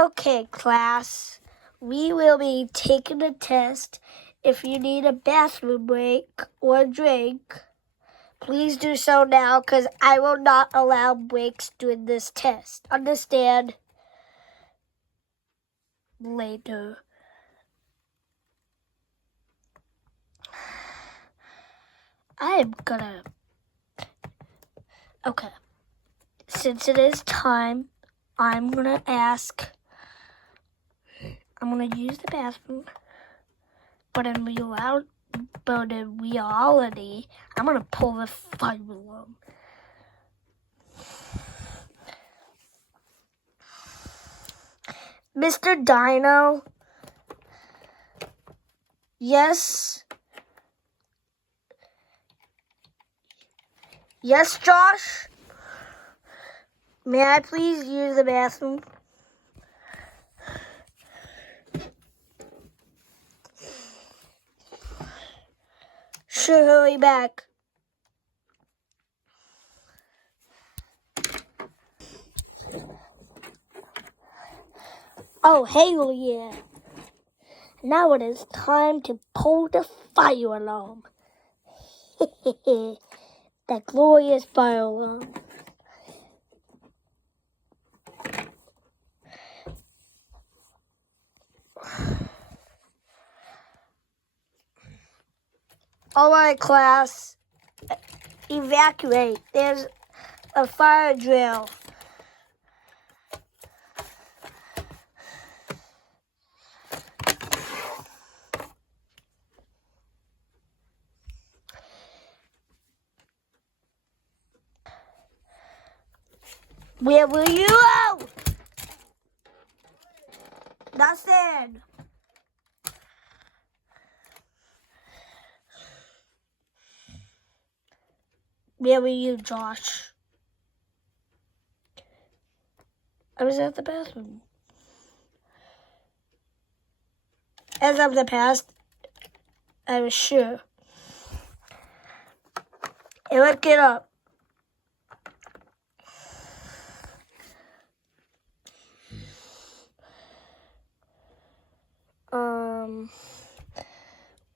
Okay, class, we will be taking a test. If you need a bathroom break or a drink, please do so now because I will not allow breaks during this test. Understand? Later. Okay. Since it is time, I'm gonna use the bathroom, but in reality, I'm gonna pull the fire alarm. Mr. Dino? Yes? Yes, Josh? May I please use the bathroom? Sure, hurry back. Oh, hey, yeah. Now it is time to pull the fire alarm. That glorious fire alarm. All right, class. Evacuate. There's a fire drill. Where were you? Nothing. Where were you, Josh? I was at the bathroom. As of the past, I was sure. Hey, let's get up.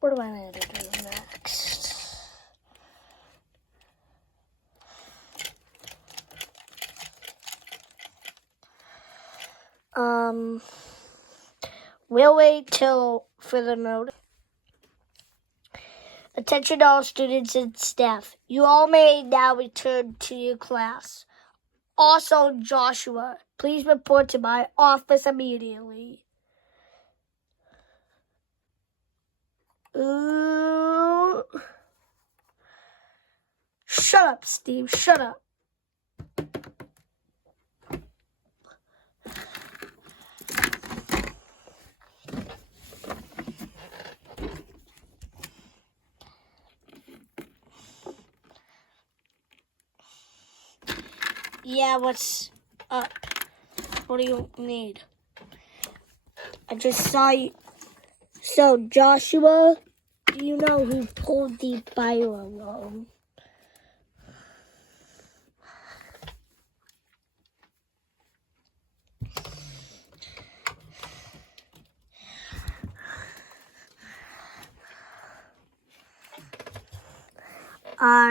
What do I need to do next? We'll wait till further notice. Attention all students and staff. You all may now return to your class. Also, Joshua, please report to my office immediately. Shut up, Steve. Shut up. Yeah, what's up? What do you need? I just saw you. So, Joshua, do you know who pulled the fire alarm?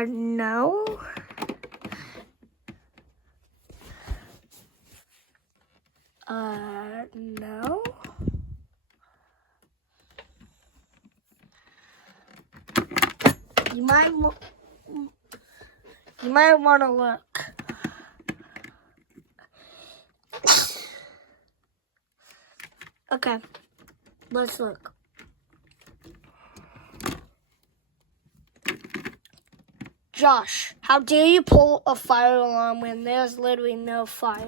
No. No. You might want to look. Okay, let's look. Josh, how dare you pull a fire alarm when there's literally no fire?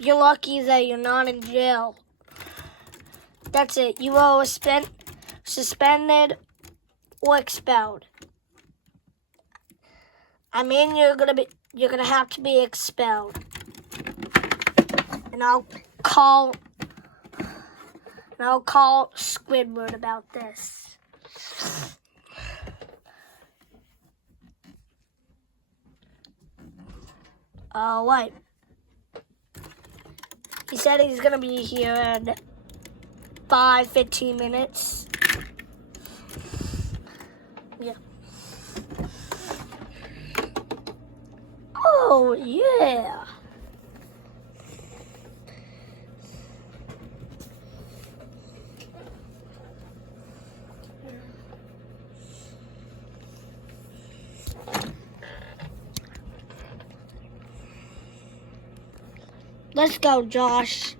You're lucky that you're not in jail. That's it. You are suspended or expelled. I mean, you're gonna have to be expelled. And I'll call Squidward about this. All right. He said he's gonna be here in 15 minutes. Yeah. Oh, yeah. Let's go, Josh.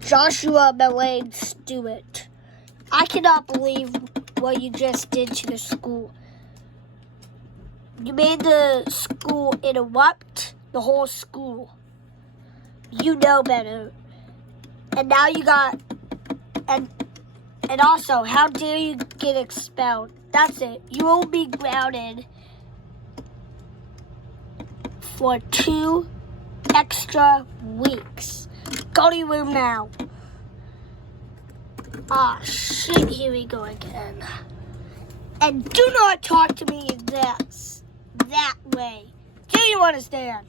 Joshua Millane Stewart, I cannot believe what you just did to the school. You made the school interrupt the whole school. You know better. And now you got, and also, how dare you get expelled? That's it. You will be grounded for 2 extra weeks. Go to your room now. Ah, shit, here we go again. And do not talk to me that way. Do you understand?